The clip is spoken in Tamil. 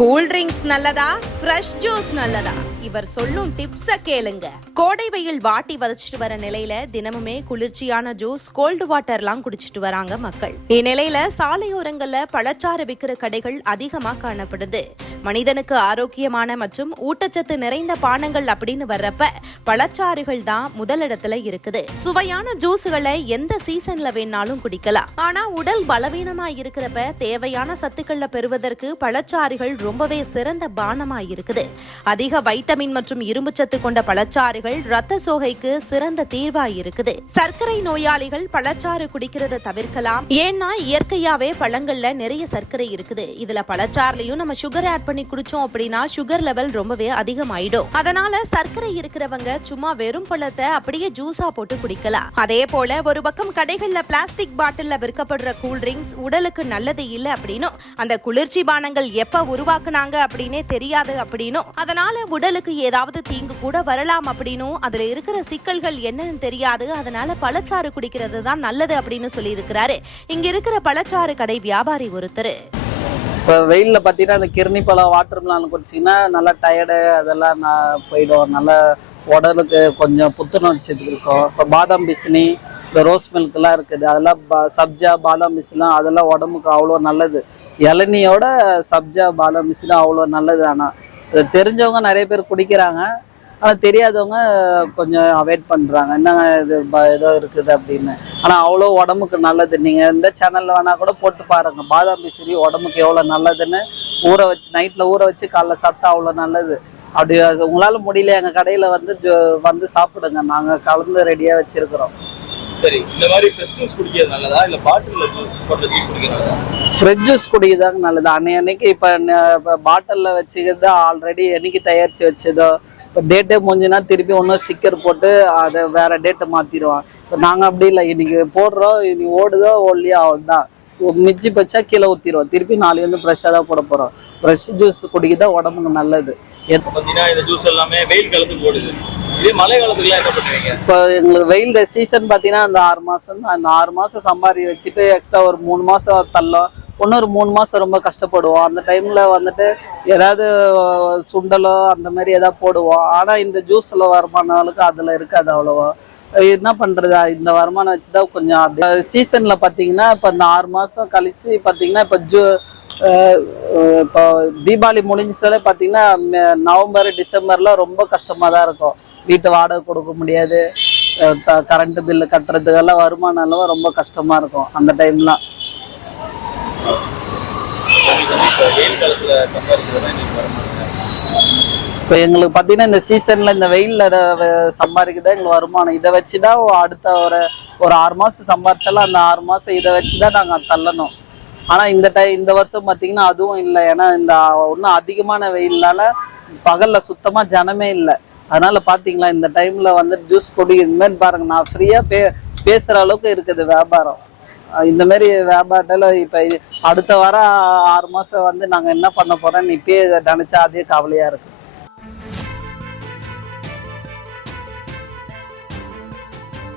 கூல் ட்ரிங்க்ஸ் நல்லதா ஃப்ரெஷ் ஜூஸ் நல்லதா? இவர் சொல்லும் டிப்ஸ கேளுங்க. கோடை வெயில் வாட்டி வதச்சிட்டு வர நிலையில தினமுமே குளிர்ச்சியான ஜூஸ், கோல்டு வாட்டர்லாம் குடிச்சிட்டு வராங்க மக்கள். இந்நிலையில சாலையோரங்கள்ல பழச்சாறு விற்கிற கடைகள் அதிகமா காணப்படுது. மனிதனுக்கு ஆரோக்கியமான மற்றும் ஊட்டச்சத்து நிறைந்த பானங்கள் அப்படின்னு வர்றப்ப பழச்சாறுகள் தான் முதலிடத்துல இருக்குது. சுவையான ஜூஸுகளை எந்த சீசன்ல வேணாலும் குடிக்கலாம். ஆனா உடல் பலவீனமா இருக்கிறப்ப தேவையான சத்துக்களை பெறுவதற்கு பழச்சாறுகள் ரொம்பவே சிறந்த பானமா இருக்குது. அதிக வைட்டமின் மற்றும் இரும்புச்சத்து கொண்ட பழச்சாறுகள் ரத்த சோகைக்கு சிறந்த தீர்வா இருக்குது. சர்க்கரை நோயாளிகள் பழச்சாறு குடிக்கிறத தவிர்க்கலாம். ஏன்னா இயற்கையாவே பழங்கள்ல நிறைய சர்க்கரை இருக்குது. இதுல பழச்சாறுலயும் நம்ம சுகர் ஆட் பண்ணி குடிச்சோம் அப்படின்னா சுகர் லெவல் ரொம்பவே அதிகமாயிடும். அதனால சர்க்கரை இருக்கிறவங்க சும்மா வெறும் பழத்தை அப்படியே ஜூஸா போட்டு குடிக்கலாம். அதே போல ஒரு பக்கம் கடைகள்ல பிளாஸ்டிக் பாட்டில்ல விற்கப்படுற கூல் ட்ரிங்க்ஸ் உடலுக்கு நல்லது இல்ல அப்படின்னும், அந்த குளிர்ச்சி பானங்கள் எப்ப உருவாக்குனாங்க அப்படின்னே தெரியாது அப்படின்னும், அதனால உடலுக்கு ஏதாவது தீங்கு கூட வரலாம் அப்படின்னும், அதுல இருக்கிற சிக்கல்கள் என்னன்னு தெரியாது, அதனால பழச்சாறு குடிக்கிறது தான் நல்லது அப்படின்னு சொல்லி இருக்கிறாரு இங்க இருக்கிற பழச்சாறு கடை வியாபாரி ஒருத்தர். இப்போ வெயிலில் பார்த்தீங்கன்னா அந்த கிருணி பழம் வாட்டர் மிலான் குடிச்சிங்கன்னா நல்லா டயர்டு அதெல்லாம் போயிடும். நல்லா உடலுக்கு கொஞ்சம் புத்துணர்ச்சி இருக்கும். இப்போ பாதாம் பிசினி, இந்த ரோஸ் மில்க்லாம் இருக்குது, அதெல்லாம் சப்ஜா பாதாம் பிசிலாம் அதெல்லாம் உடம்புக்கு அவ்வளோ நல்லது. இளநியோட சப்ஜா பாதாம் பிசிலாம் அவ்வளோ நல்லது. ஆனால் தெரிஞ்சவங்க நிறைய பேர் குடிக்கிறாங்க, ஆனால் தெரியாதவங்க கொஞ்சம் அவாய்ட் பண்ணுறாங்க. என்னங்க இது ஏதோ இருக்குது அப்படின்னு. ஆனால் அவ்வளோ உடம்புக்கு நல்லது. நீங்கள் எந்த சேனலில் வேணால் கூட போட்டு பாருங்கள். பாதாம் பிசிறி உடம்புக்கு எவ்வளோ நல்லதுன்னு ஊற வச்சு நைட்டில் ஊற வச்சு காலைல சாப்பிட்டா அவ்வளோ நல்லது. அப்படி உங்களால் முடியல எங்கள் கடையில் வந்து சாப்பிடுங்க, நாங்கள் கலந்து ரெடியாக வச்சுருக்கிறோம். சரி, இந்த மாதிரி ஃப்ரெஷ் ஜூஸ் குடிக்கிறது நல்லதா இல்லை பாட்டிலில் போட்ட ஜூஸ் குடிக்கிறது? ஃப்ரெஷ் ஜூஸ் குடிக்கிறதாங்க நல்லது. அன்னைக்கு இப்போ பாட்டிலில் வச்சுக்கிறது ஆல்ரெடி என்னைக்கு தயாரித்து வச்சதோ, இப்போ டேட்டே முடிஞ்சுன்னா திருப்பி இன்னும் ஸ்டிக்கர் போட்டு அதை வேற டேட்டை மாற்றிடுவான். இப்போ நாங்கள் அப்படி இல்லை, இன்னைக்கு போடுறோம், இன்னைக்கு ஓடுதோ ஓடலையோ அவ்வளோதான், மிச்சி பச்சா கீழே ஊற்றிடுவோம். திருப்பி நாளைக்கு வந்து ஃப்ரெஷ்ஷாக தான் போட போகிறோம். ஃப்ரெஷ் ஜூஸ் குடிக்கிறதா உடம்புக்கு நல்லது. பார்த்தீங்கன்னா இந்த ஜூஸ் எல்லாமே வெயில் காலத்துக்கு போடுது. இதே மழை காலத்துக்குலாம் என்ன பண்ணுவீங்க? இப்போ எங்களுக்கு வெயில் சீசன் பார்த்தீங்கன்னா அந்த 6 மாதம் தான். அந்த 6 மாதம் சம்பாதி வச்சுட்டு எக்ஸ்ட்ரா ஒரு 3 மாதம் தள்ளும், இன்னொரு 3 மாதம் ரொம்ப கஷ்டப்படுவோம். அந்த டைமில் வந்துட்டு ஏதாவது சுண்டலோ அந்த மாதிரி ஏதாவது போடுவோம். ஆனால் இந்த ஜூஸில் வருமானங்களுக்கு அதில் இருக்காது அவ்வளோவா. என்ன பண்ணுறது, இந்த வருமானம் வச்சு தான் கொஞ்சம் அப்படி. சீசனில் பார்த்தீங்கன்னா இப்போ இந்த 6 மாதம் கழித்து பார்த்தீங்கன்னா இப்போ தீபாவளி முடிஞ்சாலே பார்த்தீங்கன்னா நவம்பர் டிசம்பர்ல ரொம்ப கஷ்டமாக தான் இருக்கும். வீட்டு வாடகை கொடுக்க முடியாது, கரண்ட் பில்லு கட்டுறதுக்கெல்லாம் வருமானம் ரொம்ப கஷ்டமாக இருக்கும் அந்த டைம்லாம். இப்போ எங்களுக்கு பார்த்தீங்கன்னா இந்த சீசனில் இந்த வெயிலில் சம்பாதிக்கிறதா எங்களுக்கு வருமானம். இதை வச்சு தான் அடுத்த ஒரு 6 மாதம் சம்பாதிச்சாலும் அந்த 6 மாதம் இதை வச்சு தான் நாங்கள் தள்ளணும். ஆனால் இந்த வருஷம் பார்த்தீங்கன்னா அதுவும் இல்லை. ஏன்னா இந்த ஒன்றும் அதிகமான வெயில்னால பகலில் சுத்தமாக ஜனமே இல்லை. அதனால பார்த்தீங்களா இந்த டைமில் வந்து ஜூஸ் இந்தமாரி பாருங்க, நான் ஃப்ரீயாக பேசுகிற அளவுக்கு இருக்குது வியாபாரம். இந்தமாரி வியாபாரத்தில் இப்போ அடுத்த வாரம் 6 மாதம் வந்து நாங்கள் என்ன பண்ண போகிறோன்னு இப்பயே நினச்சா அதே கவலையாக இருக்குது.